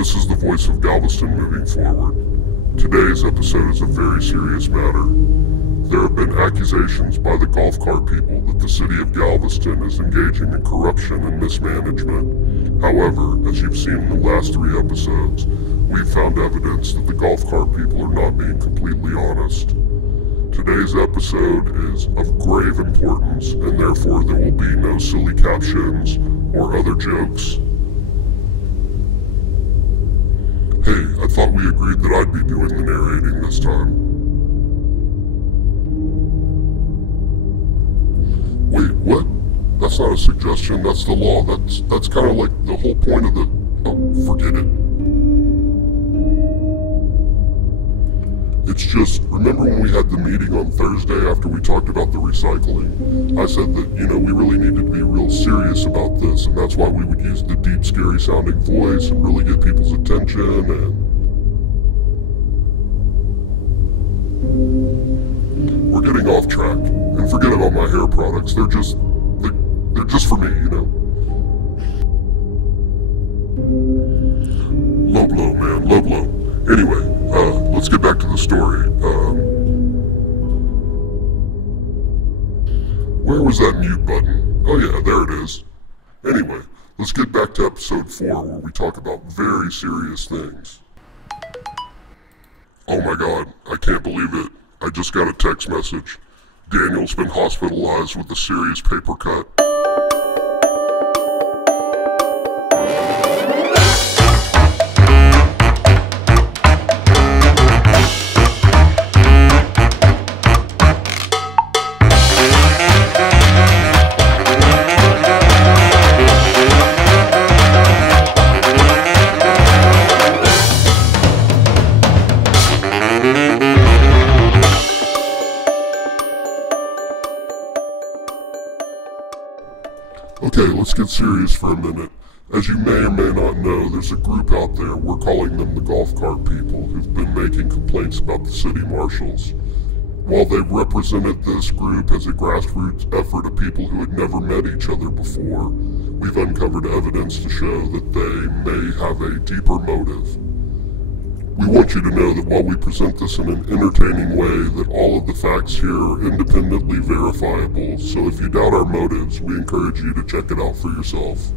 This is the voice of Galveston moving forward. Today's episode is a very serious matter. There have been accusations by the golf cart people that the city of Galveston is engaging in corruption and mismanagement. However, as you've seen in the last 3 episodes, we've found evidence that the golf cart people are not being completely honest. Today's episode is of grave importance, and therefore there will be no silly captions or other jokes. Hey, I thought we agreed that I'd be doing the narrating this time. Wait, what? That's not a suggestion, that's the law. That's kind of like the whole point of the... Oh, forget it. It's just, remember when we had the meeting on Thursday after we talked about the recycling? I said that, we really needed to be real serious about this, and that's why we would use the deep, scary sounding voice and really get people's attention, and... We're getting off track. And forget about my hair products, they're just for me, Low blow, man, low blow. Anyway, let's get back to the story. Where was that mute button? Oh yeah, there it is. Anyway, let's get back to episode 4 where we talk about very serious things. Oh my god, I can't believe it. I just got a text message. Daniel's been hospitalized with a serious paper cut. Okay, let's get serious for a minute. As you may or may not know, there's a group out there, we're calling them the golf cart people, who've been making complaints about the city marshals. While they've represented this group as a grassroots effort of people who had never met each other before, we've uncovered evidence to show that they may have a deeper motive. We want you to know that while we present this in an entertaining way, that all of the facts here are independently verifiable, so if you doubt our motives, we encourage you to check it out for yourself.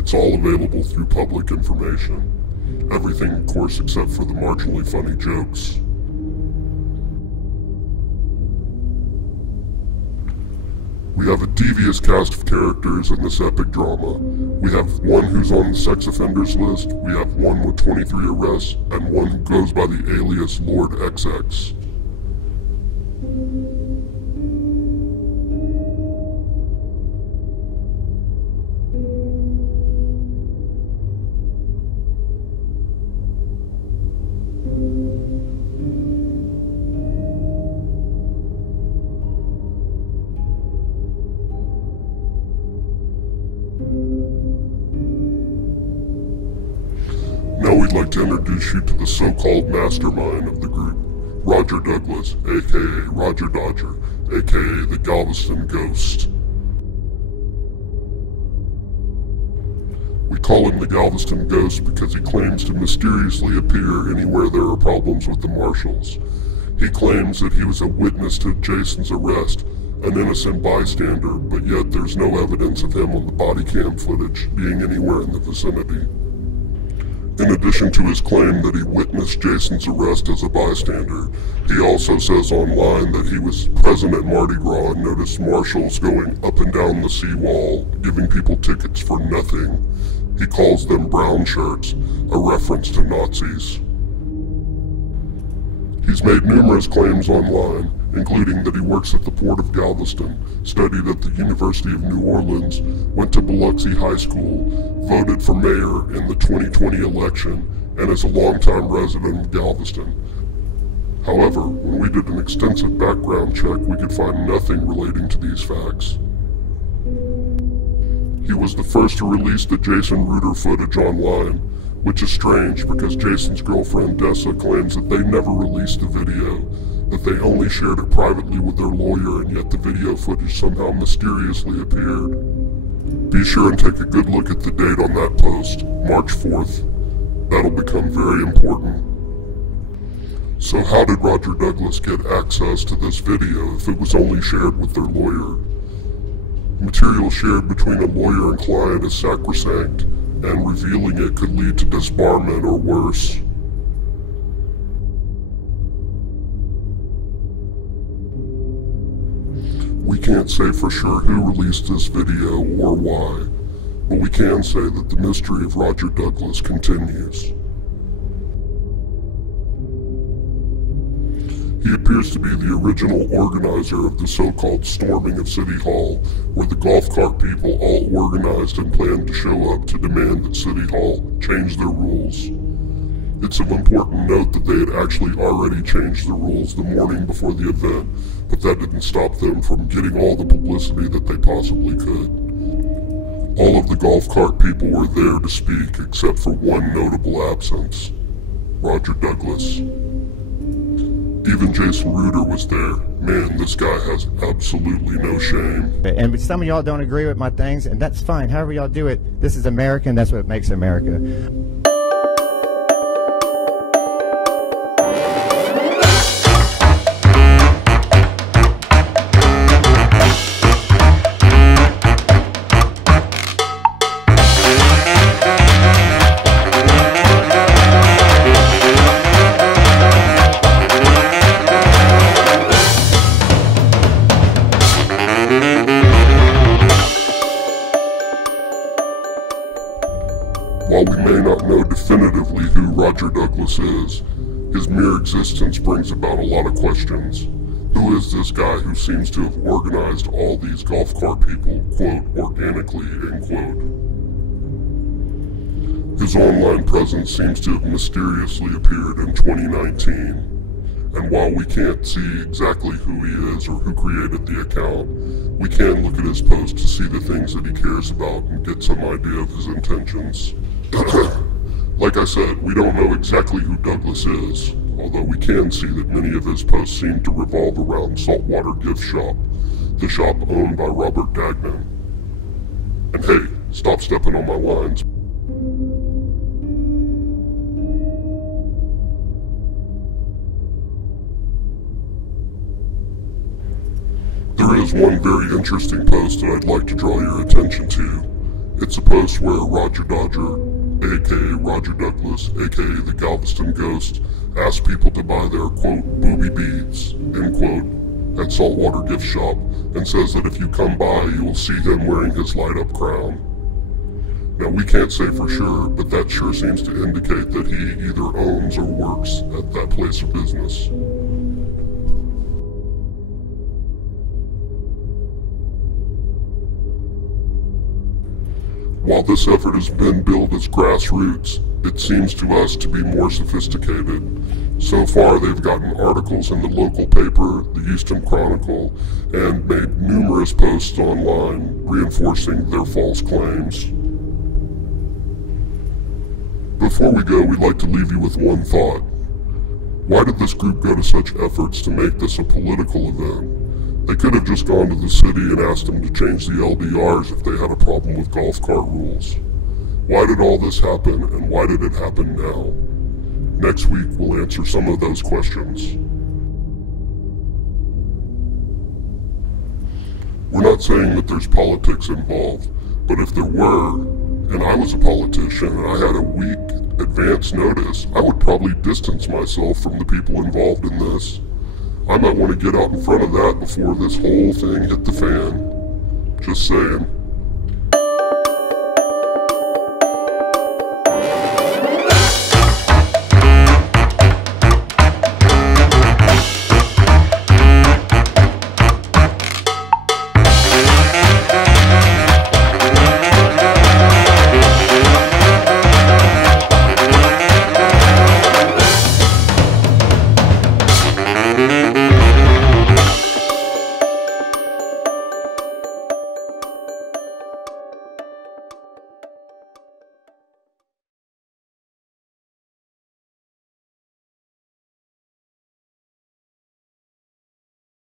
It's all available through public information. Everything, of course, except for the marginally funny jokes. We have a devious cast of characters in this epic drama. We have one who's on the sex offenders list, we have one with 23 arrests, and one who goes by the alias Lord XX. Now we'd like to introduce you to the so-called mastermind of the group, Rodger Douglas, aka Rodger Dodger, aka the Galveston Ghost. We call him the Galveston Ghost because he claims to mysteriously appear anywhere there are problems with the marshals. He claims that he was a witness to Jason's arrest, an innocent bystander, but yet there's no evidence of him on the body cam footage being anywhere in the vicinity. In addition to his claim that he witnessed Jason's arrest as a bystander, he also says online that he was present at Mardi Gras and noticed marshals going up and down the seawall, giving people tickets for nothing. He calls them brown shirts, a reference to Nazis. He's made numerous claims online, including that he works at the Port of Galveston, studied at the University of New Orleans, went to Biloxi High School, voted for mayor in the 2020 election, and is a longtime resident of Galveston. However, when we did an extensive background check, we could find nothing relating to these facts. He was the first to release the Jason Reuter footage online, which is strange because Jason's girlfriend Dessa claims that they never released the video, that they only shared it privately with their lawyer, and yet the video footage somehow mysteriously appeared. Be sure and take a good look at the date on that post, March 4th. That'll become very important. So how did Rodger Douglas get access to this video if it was only shared with their lawyer? Material shared between a lawyer and client is sacrosanct, and revealing it could lead to disbarment or worse. We can't say for sure who released this video or why, but we can say that the mystery of Rodger Douglas continues. He appears to be the original organizer of the so-called storming of City Hall, where the golf cart people all organized and planned to show up to demand that City Hall change their rules. It's of important note that they had actually already changed the rules the morning before the event, but that didn't stop them from getting all the publicity that they possibly could. All of the golf cart people were there to speak except for one notable absence: Rodger Douglas. Even Jason Reuter was there. Man, this guy has absolutely no shame. And some of y'all don't agree with my things, and that's fine. However y'all do it, this is American. That's what makes America. While we may not know definitively who Rodger Douglas is, his mere existence brings about a lot of questions. Who is this guy who seems to have organized all these golf cart people, quote, organically, end quote? His online presence seems to have mysteriously appeared in 2019, and while we can't see exactly who he is or who created the account, we can look at his posts to see the things that he cares about and get some idea of his intentions. Like I said, we don't know exactly who Douglas is, although we can see that many of his posts seem to revolve around Saltwater Gift Shop, the shop owned by Robert Dagnan. And hey, stop stepping on my lines. There is one very interesting post that I'd like to draw your attention to. It's a post where Rodger Dodger, aka Rodger Douglas, aka the Galveston Ghost, asks people to buy their, quote, booby beads, end quote, at Saltwater Gift Shop, and says that if you come by, you will see him wearing his light-up crown. Now, we can't say for sure, but that sure seems to indicate that he either owns or works at that place of business. While this effort has been billed as grassroots, it seems to us to be more sophisticated. So far, they've gotten articles in the local paper, the Houston Chronicle, and made numerous posts online reinforcing their false claims. Before we go, we'd like to leave you with one thought. Why did this group go to such efforts to make this a political event? They could have just gone to the city and asked them to change the LDRs if they had a problem with golf cart rules. Why did all this happen, and why did it happen now? Next week, we'll answer some of those questions. We're not saying that there's politics involved, but if there were, and I was a politician and I had a week advance notice, I would probably distance myself from the people involved in this. I might want to get out in front of that before this whole thing hit the fan. Just saying.